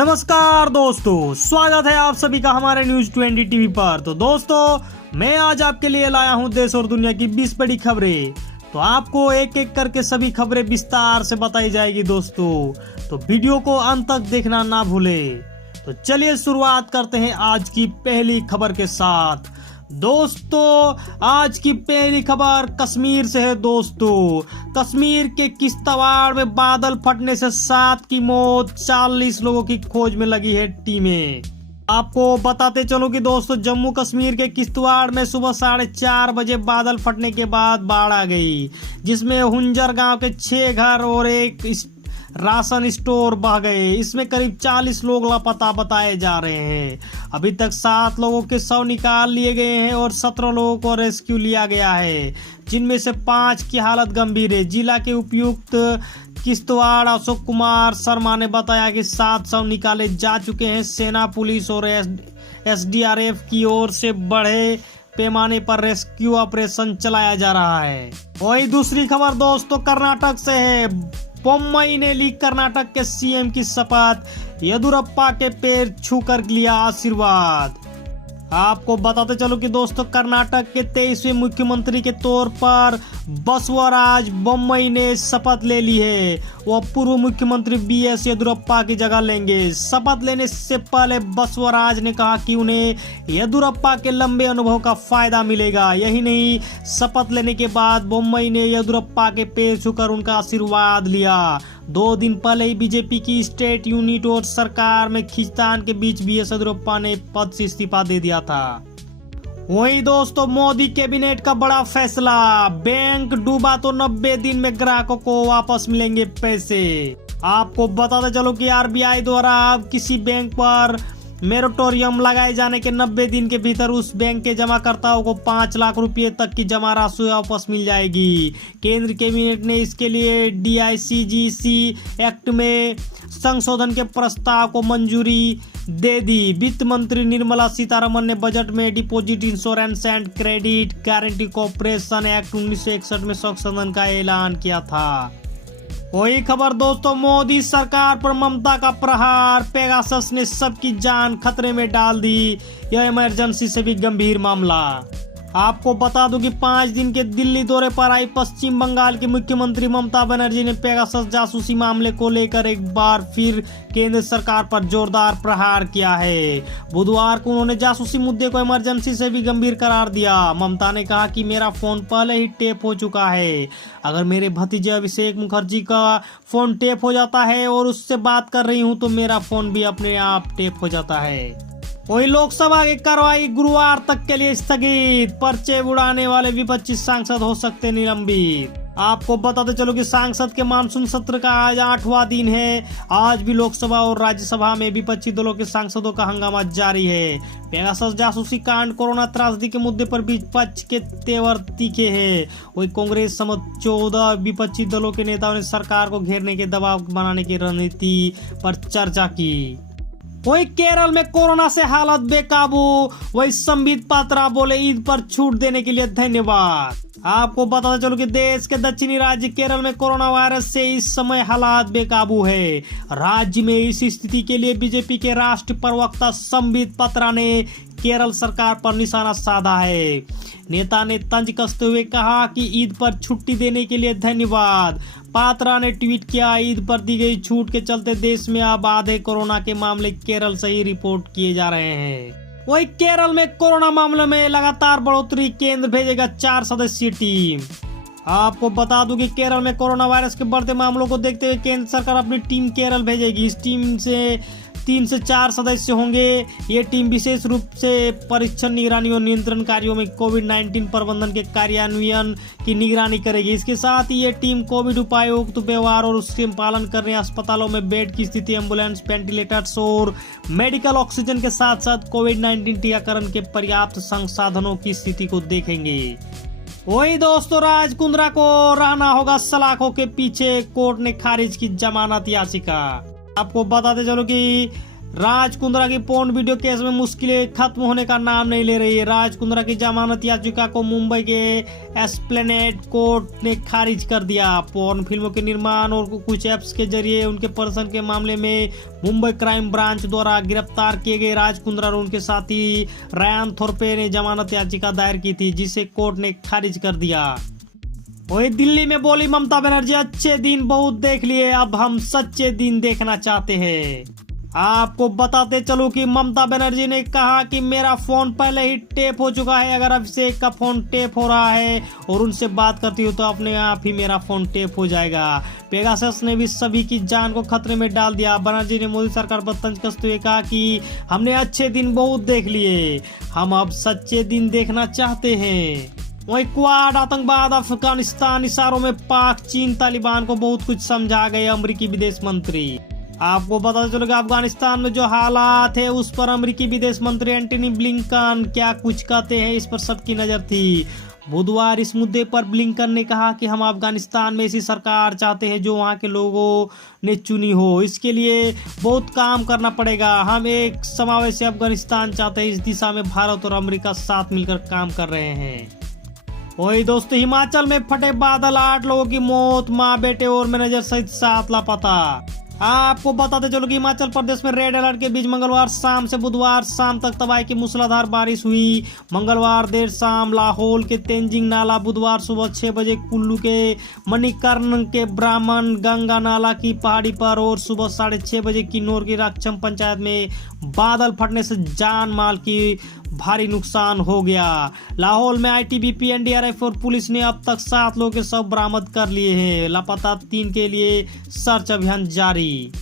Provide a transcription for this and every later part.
नमस्कार दोस्तों, स्वागत है आप सभी का हमारे न्यूज 20 टीवी पर। तो दोस्तों, मैं आज आपके लिए लाया हूं देश और दुनिया की 20 बड़ी खबरें। तो आपको एक एक करके सभी खबरें विस्तार से बताई जाएगी दोस्तों, तो वीडियो को अंत तक देखना ना भूलें। तो चलिए शुरुआत करते हैं आज की पहली खबर के साथ। दोस्तों, आज की पहली खबर कश्मीर से है। दोस्तों, कश्मीर के किश्तवाड़ में बादल फटने से 7 की मौत, 40 लोगों की खोज में लगी है टीमें। आपको बताते चलो कि दोस्तों, जम्मू कश्मीर के किश्तवाड़ में सुबह 4:30 बजे बादल फटने के बाद बाढ़ आ गई, जिसमें हुंजर गांव के 6 घर और एक राशन स्टोर बह गए। इसमें करीब 40 लोग लापता बताए जा रहे हैं। अभी तक 7 लोगों के शव निकाल लिए गए हैं और 17 लोगों को रेस्क्यू लिया गया है, जिनमें से 5 की हालत गंभीर है। जिला के उपायुक्त किश्तवाड़ अशोक कुमार शर्मा ने बताया कि 7 शव निकाले जा चुके हैं। सेना, पुलिस और एसडीआरएफ की ओर से बड़े पैमाने पर रेस्क्यू ऑपरेशन चलाया जा रहा है। वही दूसरी खबर दोस्तों कर्नाटक से है। बोम्मई ने ली कर्नाटक के सीएम की शपथ, येदियुरप्पा के पैर छूकर लिया आशीर्वाद। आपको बताते चलो कि दोस्तों, कर्नाटक के 23वें मुख्यमंत्री के तौर पर बसवराज बोम्मई ने शपथ ले ली है। वह पूर्व मुख्यमंत्री बीएस येदियुरप्पा की जगह लेंगे। शपथ लेने से पहले बसवराज ने कहा कि उन्हें येदियुरप्पा के लंबे अनुभव का फायदा मिलेगा। यही नहीं, शपथ लेने के बाद बोम्मई ने येदियुरप्पा के पैर छूकर उनका आशीर्वाद लिया। 2 दिन पहले ही बीजेपी की स्टेट यूनिट और सरकार में खींचतान के बीच बीएस येदियुरप्पा ने पद से इस्तीफा दे दिया था। वही दोस्तों, मोदी कैबिनेट का बड़ा फैसला, बैंक डूबा तो 90 दिन में ग्राहकों को वापस मिलेंगे पैसे। आपको बताते चलो कि आरबीआई द्वारा अब किसी बैंक पर मोरेटोरियम लगाए जाने के 90 दिन के भीतर उस बैंक के जमाकर्ताओं को 5 लाख रुपए तक की जमा राशि वापस मिल जाएगी। केंद्र कैबिनेट ने इसके लिए डीआईसीजीसी एक्ट में संशोधन के प्रस्ताव को मंजूरी दे दी। वित्त मंत्री निर्मला सीतारमण ने बजट में deposit insurance and credit guarantee corporation act 1961 में संशोधन का ऐलान किया था। वही खबर दोस्तों, मोदी सरकार पर ममता का प्रहार, पेगासस ने सबकी जान खतरे में डाल दी। यह इमरजेंसी से भी गंभीर मामला। आपको बता दूं कि 5 दिन के दिल्ली दौरे पर आई पश्चिम बंगाल की मुख्यमंत्री ममता बनर्जी ने पेगासस जासूसी मामले को लेकर एक बार फिर केंद्र सरकार पर जोरदार प्रहार किया है। बुधवार को उन्होंने जासूसी मुद्दे को इमरजेंसी से भी गंभीर करार दिया। ममता ने कहा कि मेरा फोन पहले ही टेप हो चुका है। अगर मेरे भतीजे अभिषेक मुखर्जी का फोन टेप हो जाता है और उससे बात कर रही हूँ तो मेरा फोन भी अपने आप टेप हो जाता है। वही लोकसभा की कार्रवाई गुरुवार तक के लिए स्थगित, पर्चे उड़ाने वाले विपक्षी सांसद हो सकते निलंबित। आपको बताते चलो कि संसद के मानसून सत्र का आज 8वां दिन है। आज भी लोकसभा और राज्यसभा में विपक्षी दलों के सांसदों का हंगामा जारी है। पेगासस जासूसी कांड, कोरोना त्रासदी के मुद्दे पर विपक्ष के तेवर तीखे हैं। वही कांग्रेस समेत 14 विपक्षी दलों के नेताओं ने सरकार को घेरने के दबाव बनाने की रणनीति पर चर्चा की। वही केरल में कोरोना से हालत बेकाबू। वही संबित पात्रा बोले, ईद पर छूट देने के लिए धन्यवाद। आपको बताते चलो कि देश के दक्षिणी राज्य केरल में कोरोना वायरस से इस समय हालात बेकाबू है। राज्य में इस स्थिति के लिए बीजेपी के राष्ट्रीय प्रवक्ता संबित पात्रा ने केरल सरकार पर निशाना साधा है। नेता ने तंज कसते हुए कहा कि ईद पर छुट्टी देने के लिए धन्यवाद। पात्रा ने ट्वीट किया, ईद पर दी गई छूट के चलते देश में अब आधे कोरोना के मामले केरल से ही रिपोर्ट किए जा रहे हैं। वही केरल में कोरोना मामले में लगातार बढ़ोतरी, केंद्र भेजेगा 4 सदस्यीय टीम। आपको बता दूं कि केरल में कोरोना वायरस के बढ़ते मामलों को देखते हुए केंद्र सरकार अपनी टीम केरल भेजेगी। इस टीम से 3 से 4 सदस्य होंगे। ये टीम विशेष रूप से परीक्षण, निगरानी और नियंत्रण कार्यों में कोविड-19 प्रबंधन के कार्यान्वयन की निगरानी करेगी। इसके साथ ही ये टीम कोविड उपायुक्त व्यवहार और उसके पालन करने, अस्पतालों में बेड की स्थिति, एम्बुलेंस, वेंटिलेटर्स और मेडिकल ऑक्सीजन के साथ साथ कोविड-19 टीकाकरण के पर्याप्त संसाधनों की स्थिति को देखेंगे। वही दोस्तों, राज कुंद्रा को रहना होगा सलाखों के पीछे, कोर्ट ने खारिज की जमानत याचिका। आपको बताते चलो कि राज कुंद्रा की पोर्न वीडियो केस में मुश्किलें खत्म होने का नाम नहीं ले रही है। राज कुंद्रा की जमानत याचिका को मुंबई के एस्प्लेनेड कोर्ट ने खारिज कर दिया। पोर्न फिल्मों के निर्माण और कुछ ऐप्स के जरिए उनके प्रदर्शन के मामले में मुंबई क्राइम ब्रांच द्वारा गिरफ्तार किए गए राज कुंद्रा और उनके साथी रयान थोरपे ने जमानत याचिका दायर की थी, जिसे कोर्ट ने खारिज कर दिया। वही दिल्ली में बोली ममता बनर्जी, अच्छे दिन बहुत देख लिए, अब हम सच्चे दिन देखना चाहते हैं। आपको बताते चलो कि ममता बनर्जी ने कहा कि मेरा फोन पहले ही टेप हो चुका है। अगर अभिषेक का फोन टेप हो रहा है और उनसे बात करती हो तो अपने आप ही मेरा फोन टेप हो जाएगा। पेगासस ने भी सभी की जान को खतरे में डाल दिया। बनर्जी ने मोदी सरकार पर तंज कसते हुए कहा कि हमने अच्छे दिन बहुत देख लिए, हम अब सच्चे दिन देखना चाहते हैं। वही क्वाड, आतंकवाद, अफगानिस्तान, इशारों में पाक, चीन, तालिबान को बहुत कुछ समझा गए अमेरिकी विदेश मंत्री। आपको पता चलेगा अफगानिस्तान में जो हालात है उस पर अमेरिकी विदेश मंत्री एंटनी ब्लिंकन क्या कुछ कहते हैं, इस पर सबकी नजर थी। बुधवार इस मुद्दे पर ब्लिंकन ने कहा कि हम अफगानिस्तान में ऐसी सरकार चाहते हैं जो वहां के लोगों ने चुनी हो। इसके लिए बहुत काम करना पड़ेगा। हम एक समावेशी अफगानिस्तान चाहते हैं। इस दिशा में भारत और अमेरिका साथ मिलकर काम कर रहे हैं। वही दोस्तों, हिमाचल में फटे बादल, 8 लोगों की मौत, माँ, बेटे और मैनेजर सहित 7 लापता। आपको बताते चलो कि हिमाचल प्रदेश में रेड अलर्ट के बीच मंगलवार शाम से बुधवार शाम तक तबाही की मूसलाधार बारिश हुई। मंगलवार देर शाम लाहौल के तेंजिंग नाला, बुधवार सुबह 6 बजे कुल्लू के मणिकर्ण के ब्राह्मण गंगा नाला की पहाड़ी पर और सुबह 6:30 बजे किन्नौर की राक्षम पंचायत में बादल फटने से जान माल की भारी नुकसान हो गया। लाहौल में आईटीबीपी, एनडीआरएफ और पुलिस ने अब तक 7 लोगों के शव बरामद कर लिए हैं। लापता 3 के लिए सर्च अभियान जारी।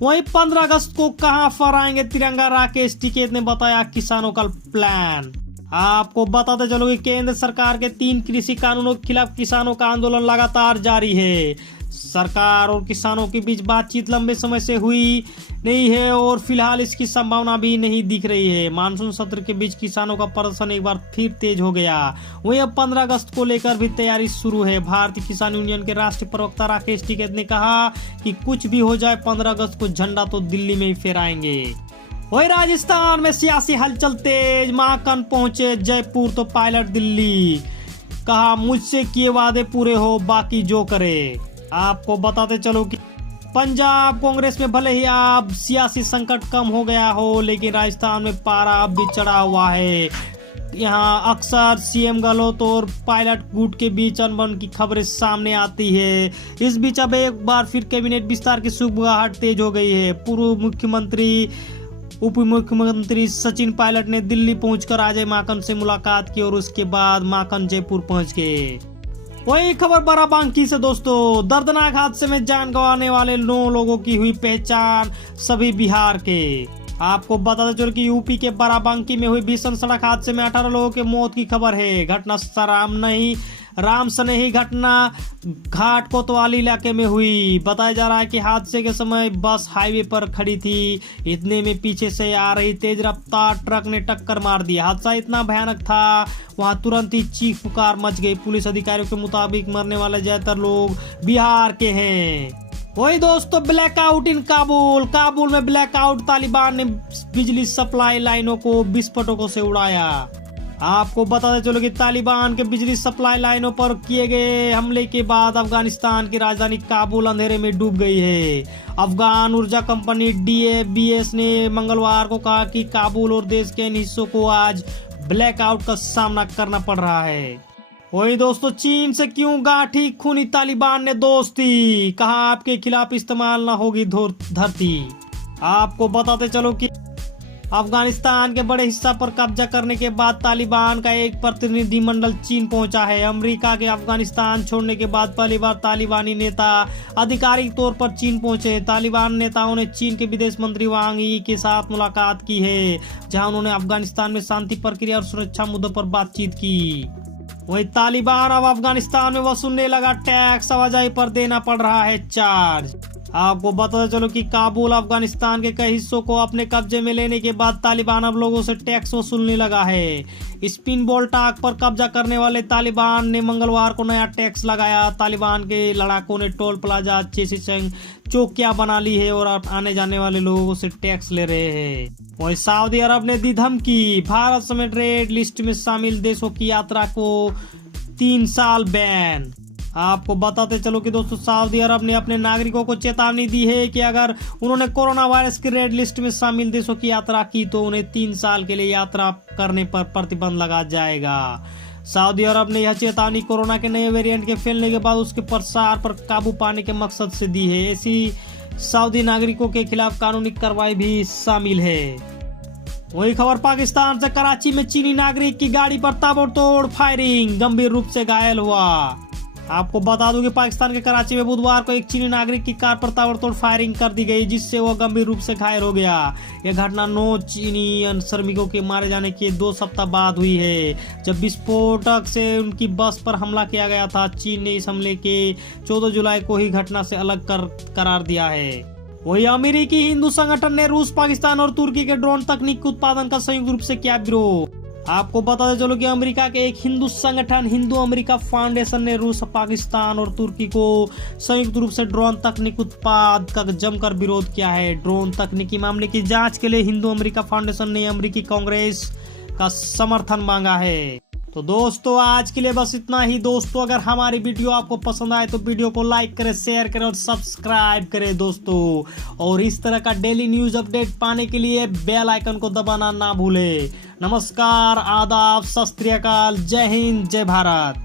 वहीं 15 अगस्त को कहां फहराएंगे तिरंगा, राकेश टिकैत ने बताया किसानों का प्लान। आपको बताते चलो कि केंद्र सरकार के 3 कृषि कानूनों के खिलाफ किसानों का आंदोलन लगातार जारी है। सरकार और किसानों के बीच बातचीत लंबे समय से हुई नहीं है और फिलहाल इसकी संभावना भी नहीं दिख रही है। मानसून सत्र के बीच किसानों का प्रदर्शन एक बार फिर तेज हो गया। वहीं अब 15 अगस्त को लेकर भी तैयारी शुरू है। भारतीय किसान यूनियन के राष्ट्रीय प्रवक्ता राकेश टिकैत ने कहा कि कुछ भी हो जाए 15 अगस्त को झंडा तो दिल्ली में ही फहराएंगे। वही राजस्थान में सियासी हलचल तेज, माकन पहुंचे जयपुर तो पायलट दिल्ली, कहा मुझसे किए वादे पूरे हो, बाकी जो करे। आपको बताते चलो कि पंजाब कांग्रेस में भले ही अब सियासी संकट कम हो गया हो, लेकिन राजस्थान में पारा अब भी चढ़ा हुआ है। यहाँ अक्सर सीएम गहलोत और पायलट गुट के बीच अनबन की खबरें सामने आती है। इस बीच अब एक बार फिर कैबिनेट विस्तार की सुगबुगाहट तेज हो गई है। पूर्व मुख्यमंत्री उप मुख्यमंत्री सचिन पायलट ने दिल्ली पहुंचकर अजय माकन से मुलाकात की और उसके बाद माकन जयपुर पहुंच गए। वही खबर बाराबंकी से दोस्तों, दर्दनाक हादसे में जान गंवाने वाले 9 लोगों की हुई पहचान, सभी बिहार के। आपको बताते चलो कि यूपी के बाराबंकी में हुई भीषण सड़क हादसे में 18 लोगों के मौत की खबर है। घटना राम सनेही घटना घाट कोतवाली इलाके में हुई। बताया जा रहा है कि हादसे के समय बस हाईवे पर खड़ी थी, इतने में पीछे से आ रही तेज रफ्तार ट्रक ने टक्कर मार दी। हादसा इतना भयानक था वहां तुरंत ही चीख पुकार मच गई। पुलिस अधिकारियों के मुताबिक मरने वाले ज्यादातर लोग बिहार के हैं। वही दोस्तों, ब्लैकआउट इन काबुल में ब्लैकआउट, तालिबान ने बिजली सप्लाई लाइनों को विस्फोटकों से उड़ाया। आपको बताते चलो कि तालिबान के बिजली सप्लाई लाइनों पर किए गए हमले के बाद अफगानिस्तान की राजधानी काबुल अंधेरे में डूब गई है। अफगान ऊर्जा कंपनी DFBS ने मंगलवार को कहा कि काबुल और देश के इन हिस्सों को आज ब्लैकआउट का सामना करना पड़ रहा है। वही दोस्तों, चीन से क्यों गांठी खूनी तालिबान ने दोस्ती, कहा आपके खिलाफ इस्तेमाल न होगी धरती। आपको बताते चलो कि अफगानिस्तान के बड़े हिस्सा पर कब्जा करने के बाद तालिबान का एक प्रतिनिधिमंडल चीन पहुंचा है। अमेरिका के अफगानिस्तान छोड़ने के बाद पहली बार तालिबानी नेता आधिकारिक तौर पर चीन पहुंचे। तालिबान नेताओं ने चीन के विदेश मंत्री वांग यी के साथ मुलाकात की है, जहां उन्होंने अफगानिस्तान में शांति प्रक्रिया और सुरक्षा मुद्दों पर बातचीत की। वही तालिबान अब अफगानिस्तान में वसूलने लगा टैक्स, आवाजाही पर देना पड़ रहा है चार्ज। आपको बताते चलो कि काबुल अफगानिस्तान के कई हिस्सों को अपने कब्जे में लेने के बाद तालिबान अब लोगों से टैक्स वसूलने लगा है। स्पिन बोल्टाक पर कब्जा करने वाले तालिबान ने मंगलवार को नया टैक्स लगाया। तालिबान के लड़ाकों ने टोल प्लाजा चेसिंग चौकियां बना ली है और अब आने जाने वाले लोगों से टैक्स ले रहे हैं। वहीं सऊदी अरब ने दी धमकी, भारत समेत रेड लिस्ट में शामिल देशों की यात्रा को 3 साल बैन। आपको बताते चलो कि दोस्तों सऊदी अरब ने अपने नागरिकों को चेतावनी दी है कि अगर उन्होंने कोरोना वायरस की रेड लिस्ट में शामिल देशों की यात्रा की तो उन्हें 3 साल के लिए यात्रा करने पर प्रतिबंध लगा जाएगा। सऊदी अरब ने यह चेतावनी कोरोना के नए वेरिएंट के फैलने के बाद उसके प्रसार पर काबू पाने के मकसद से दी है। ऐसी सऊदी नागरिकों के खिलाफ कानूनी कार्रवाई भी शामिल है। वही खबर पाकिस्तान से, कराची में चीनी नागरिक की गाड़ी पर ताबड़तोड़ फायरिंग, गंभीर रूप से घायल हुआ। आपको बता दूं कि पाकिस्तान के कराची में बुधवार को एक चीनी नागरिक की कार पर ताबड़तोड़ फायरिंग कर दी गई, जिससे वह गंभीर रूप से घायल हो गया। यह घटना 9 चीनी श्रमिकों के मारे जाने के 2 सप्ताह बाद हुई है, जब विस्फोटक से उनकी बस पर हमला किया गया था। चीन ने इस हमले के 14 जुलाई को ही घटना से अलग करार दिया है। वही अमेरिकी हिंदू संगठन ने रूस, पाकिस्तान और तुर्की के ड्रोन तकनीक के उत्पादन का संयुक्त रूप से किया विरोध। आपको बताते चलो कि अमेरिका के एक हिंदू संगठन हिंदू अमेरिका फाउंडेशन ने रूस, पाकिस्तान और तुर्की को संयुक्त रूप से ड्रोन तकनीक उत्पाद का जमकर विरोध किया है। ड्रोन तकनीकी मामले की जांच के लिए हिंदू अमेरिका फाउंडेशन ने अमेरिकी कांग्रेस का समर्थन मांगा है। तो दोस्तों आज के लिए बस इतना ही। दोस्तों अगर हमारी वीडियो आपको पसंद आए तो वीडियो को लाइक करें, शेयर करें और सब्सक्राइब करें दोस्तों। और इस तरह का डेली न्यूज अपडेट पाने के लिए बेल आइकन को दबाना ना भूलें। नमस्कार, आदाब, सत श्री अकाल, जय हिंद, जय भारत।